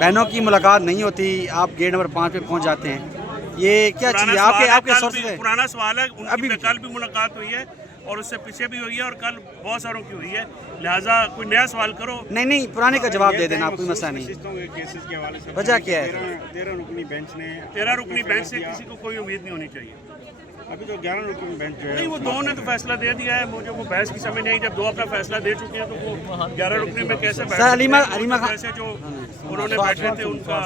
बहनों की मुलाकात नहीं होती, आप गेट नंबर 5 पे पहुंच जाते हैं, ये क्या चीज़ है? आपके सोर्स है? पुराना सवाल है। उनकी अभी कल भी मुलाकात हुई है और उससे पीछे भी हुई है और कल बहुत सारों की हुई है, लिहाजा कोई नया सवाल करो। नहीं, पुराने का जवाब दे देना, आप कोई मसला नहीं। केसेस के हवाले से वजह क्या है? 13 रुकनी बेंच ने 13 रुकनी बेंच से किसी को कोई उम्मीद नहीं होनी चाहिए। अभी तो 11 रुकनी बेंच जो है नहीं, वो दो ने तो फैसला दे दिया है, मुझे वो बहस की समझ नहीं आई। जब दो अपना फैसला दे चुके हैं तो वो 11 रुकनी में कैसे बैठे? अलीमा खान जैसे जो उन्होंने बैठे थे, उनका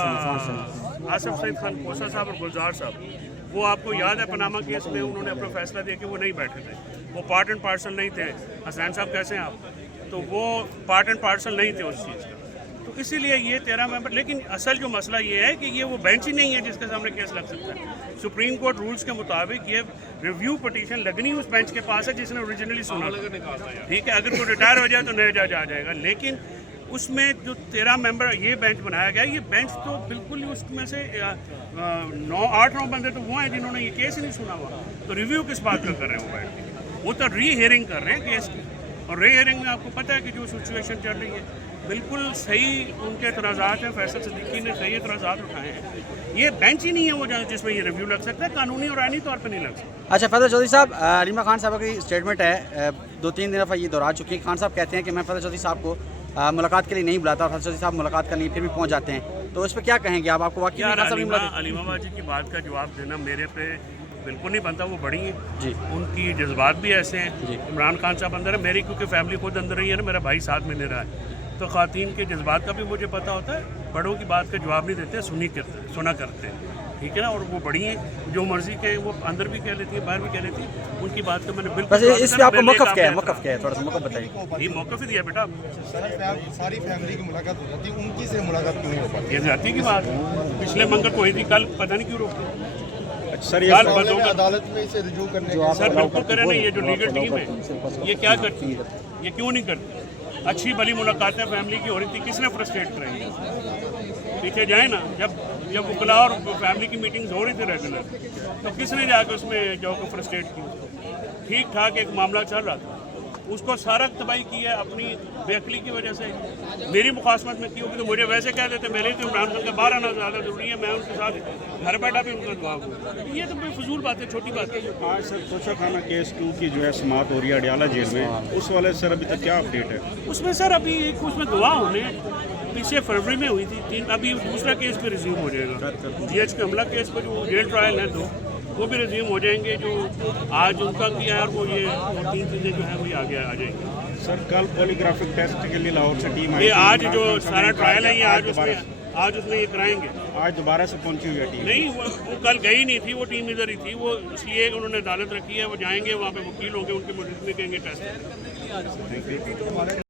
आसिफ सईद खान कोसा साहब और गुलजार साहब, वो आपको याद है पनामा केस में उन्होंने अपना फैसला दे के वो नहीं बैठे थे, वो पार्ट एंड पार्सल नहीं थे। हसनैन साहब कैसे हैं आप? तो वो पार्ट एंड पार्सल नहीं थे उस चीज़ का, तो इसीलिए ये 13 मेंबर। लेकिन असल जो मसला ये है कि ये वो बेंच ही नहीं है जिसके सामने केस लग सकता है। सुप्रीम कोर्ट रूल्स के मुताबिक ये रिव्यू पिटीशन लगनी उस बेंच के पास है जिसने ओरिजिनली सुना, ठीक है। अगर कोई रिटायर हो जाए तो नया जज आ जाएगा, लेकिन उसमें जो 13 मेंबर ये बेंच बनाया गया, ये बेंच तो बिल्कुल ही उसमें से 8-9 बंदे तो वो हैं जिन्होंने ये केस ही नहीं सुना हुआ, तो रिव्यू किस बात का कर रहे हैं वो बैठ के? वो तो री हियरिंग कर रहे हैं केस की, और री हियरिंग में आपको पता है कि जो सिचुएशन चल रही है बिल्कुल सही उनके एतराज़ात हैं। फैसल सिद्दीकी ने सही एतराज़ात उठाए हैं। ये बेंच ही नहीं है वो जिसमें ये रिव्यू लग सकता है, कानूनी और आईनी तौर पर नहीं लग सकता। अच्छा फैसल चौधरी साहब, अलीमा खान साहब की स्टेटमेंट है, 2-3 दफ़ा ये दोहरा चुकी है। खान साहब कहते हैं कि मैं फैसल चौधरी साहब को मुलाकात के लिए नहीं बुलाता, फैसल चौधरी साहब मुलाकात करने फिर भी पहुंच जाते हैं, तो इस पर क्या कहेंगे आप? आपको वाकई अलीमा बाजी की बात का जवाब देना मेरे पे बिल्कुल नहीं बनता। वो बड़ी हैं जी, उनकी जज्बात भी ऐसे हैं। इमरान खान साहब अंदर है, मेरी क्योंकि फैमिली खुद अंदर रही है ना, मेरा भाई साथ में नहीं रहा है, तो ख़वातीन के जज्बात का भी मुझे पता होता है। बड़ों की बात का जवाब नहीं देते, सुना करते हैं, ठीक है ना। और वो बड़ी हैं, जो मर्जी के वो अंदर भी कह लेती है, बाहर भी कह लेती है, उनकी बात का मैंने बिल्कुल। इस पे आपको मौक़िफ़ क्या है? मौक़िफ़ क्या है? थोड़ा सा मौक़िफ़ बताइए। ये मौक़िफ़ ही दिया बेटा। सारी फैमिली की मुलाकात हो जाती है, उनकी से मुलाकात क्यों नहीं हो पाती? ये जाती की बात पिछले मंगल को हुई थी, कल पता नहीं क्यों रोकते सर। ये अदालत में इसे रिजू करने का सर बिल्कुल करें ना। ये जो लीगल टीम है ये क्या करती है, ये क्यों नहीं करती? अच्छी भली मुलाकातें फैमिली की हो रही थी, किसने फ्रस्ट्रेट कराई? पीछे जाए ना, जब वकला और फैमिली की मीटिंग्स हो रही थी रेगुलर, तो किसने जाकर उसमें जो को फ्रस्ट्रेट की? ठीक ठाक एक मामला चल रहा था, उसको सारा तबाही की है अपनी बेअक्ली की वजह से। मेरी मुखासमत में की होगी तो मुझे वैसे कह देते, मेरे तो इमरान खान का बाहर आना ज़्यादा ज़रूरी है, मैं उनके साथ घर बैठा भी उनका जवाब दूँ। ये तो कोई फजूल बात है, छोटी बात है। आज सर तोशा खाना केस 2 की जो है समाप्त हो रही है अडियाला जेल में, उस वाले सर अभी तक क्या अपडेट है? उसमें सर अभी एक उसमें गवाह होने पिछले फरवरी में हुई थी 3, अभी दूसरा केस भी रिज्यूम हो जाएगा। GH के हमला केस पर जो जेल ट्रायल है 2, वो भी रिज्यूम हो जाएंगे। जो आज उनका किया है और वो ये 3 चीज़ें जो है वो आगे आ जाएंगी। सर कल पॉलीग्राफिक टेस्ट के लिए लाहौर से टीम आई, ये आज जो सारा ट्रायल है ये आज उसमें ये कराएंगे। आज दोबारा से पहुंची हुई है टीम? नहीं, वो कल गई नहीं थी, वो टीम इधर ही थी। वो इसलिए उन्होंने अदालत रखी है, वो जाएंगे वहाँ पे वकील होंगे, उनके मुद्दे में कहेंगे टेस्ट।